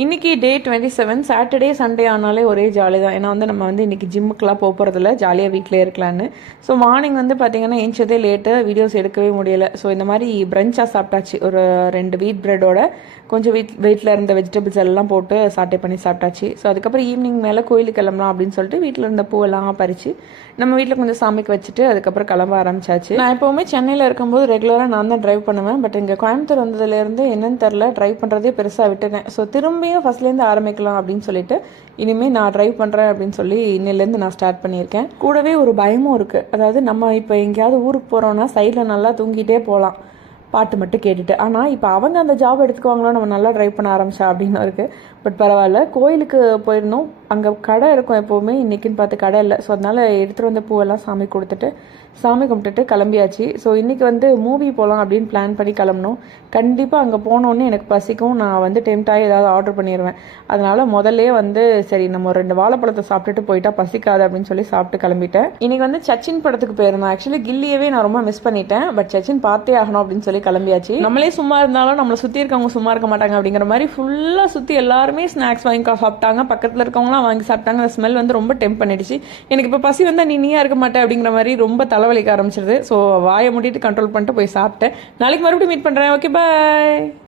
இன்னைக்கு டே 27 Saturday Sunday ஆனாலே ஒரே ஜாலி தான். ஏன்னா நம்ம இன்னைக்கு ஜிம்முக்கெலாம் போகிறதில்ல, ஜாலியாக வீட்டிலே இருக்கலான்னு. ஸோ மார்னிங் பார்த்தீங்கன்னா ஏஞ்சதே லேட்டு, வீடியோஸ் எடுக்கவே முடியலை. ஸோ இந்த மாதிரி பிரஞ்சாக சாப்பிட்டாச்சு. ஒரு 2 வீட் ப்ரெட்டோட கொஞ்சம் வீட்டில் இருந்த வெஜிடபிள்ஸ் எல்லாம் போட்டு சாட்டை பண்ணி சாப்பிட்டாச்சு. ஸோ அதுக்கப்புறம் ஈவினிங் மேலே கோயிலுக்கு கிளம்பலாம் அப்படின்னு சொல்லிட்டு வீட்டில் இருந்த பூவெல்லாம் பறித்து நம்ம வீட்டில் கொஞ்சம் சாமிக்கு வச்சுட்டு அதுக்கப்புறம் கிளம்ப ஆரம்பிச்சாச்சு. நான் எப்போவுமே சென்னையில் இருக்கும்போது ரெகுலராக நான் தான் ட்ரைவ் பண்ணுவேன். பட் இங்கே கோயம்புத்தூர் வந்ததுலேருந்து என்னன்னு தெரில, ட்ரைவ் பண்ணுறதே பெருசாக விட்டுட்டேன். ஸோ திரும்பியும் ஃபஸ்ட்லேருந்து ஆரம்பிக்கலாம் அப்படின்னு சொல்லிட்டு இனிமேல் நான் ட்ரைவ் பண்ணுறேன் அப்படின்னு சொல்லி இன்னிலேருந்து நான் ஸ்டார்ட் பண்ணியிருக்கேன். கூடவே ஒரு பயமும் இருக்குது. அதாவது நம்ம இப்போ எங்கேயாவது ஊருக்கு போகிறோன்னா சைடில் நல்லா தூங்கிட்டே போகலாம், பாட்டு மட்டும் கேட்டுட்டு. ஆனால் இப்போ அவங்க அந்த ஜாப் எடுத்துக்குவாங்களோ நம்ம நல்லா ட்ரைவ் பண்ண ஆரம்பிச்சா அப்படின்னு இருக்குது. பட் பரவாயில்ல. கோயிலுக்கு போயிருந்தோம், அங்கே கடை இருக்கும் எப்போவுமே. இன்றைக்கின்னு பார்த்து கடை இல்லை. ஸோ அதனால் எடுத்துகிட்டு வந்த பூவெல்லாம் சாமி கொடுத்துட்டு சாமி கும்பிட்டுட்டு கிளம்பியாச்சு. ஸோ இன்றைக்கி மூவி போகலாம் அப்படின்னு பிளான் பண்ணி கிளம்பணும். கண்டிப்பாக அங்கே போனோன்னே எனக்கு பசிக்கும். நான் டெம்டாகி ஏதாவது ஆர்டர் பண்ணிடுவேன். அதனால் முதல்லே சரி நம்ம 2 வாழைப்பழத்தை சாப்பிட்டுட்டு போயிட்டா பசிக்காது அப்படின்னு சொல்லி சாப்பிட்டு கிளம்பிட்டேன். இன்றைக்கி சச்சின் படத்துக்கு போயிருந்தோம். ஆக்சுவலி கில்லியவே நான் ரொம்ப மிஸ் பண்ணிட்டேன். பட் சச்சின் பார்த்தே ஆகணும் அப்படின்னு சொல்லி கிளம்பியாச்சு. நம்மளே சும்மா இருந்தாலும் நம்மளை சுற்றி இருக்கவங்க சும்மா இருக்க மாட்டாங்க அப்படிங்கிற மாதிரி ஃபுல்லாக சுற்றி எல்லாருமே ஸ்நாக்ஸ் வாங்கி சாப்பிட்டாங்க. பக்கத்தில் இருக்கவங்களாம் வாங்கி சாப்பிட்டாங்க. அந்த ஸ்மெல் ரொம்ப டெம்ப் பண்ணிடுச்சு. எனக்கு இப்போ பசி வந்தால் நீயா இருக்க மாட்டேன் அப்படிங்கிற மாதிரி ரொம்ப தலைவலிக்க ஆரம்பிச்சிருது. ஸோ வாயை மூடிட்டு கண்ட்ரோல் பண்ணிட்டு போய் சாப்பிட்டேன். நாளைக்கு மறுபடியும் மீட் பண்ணுறேன். ஓகே, பாய்.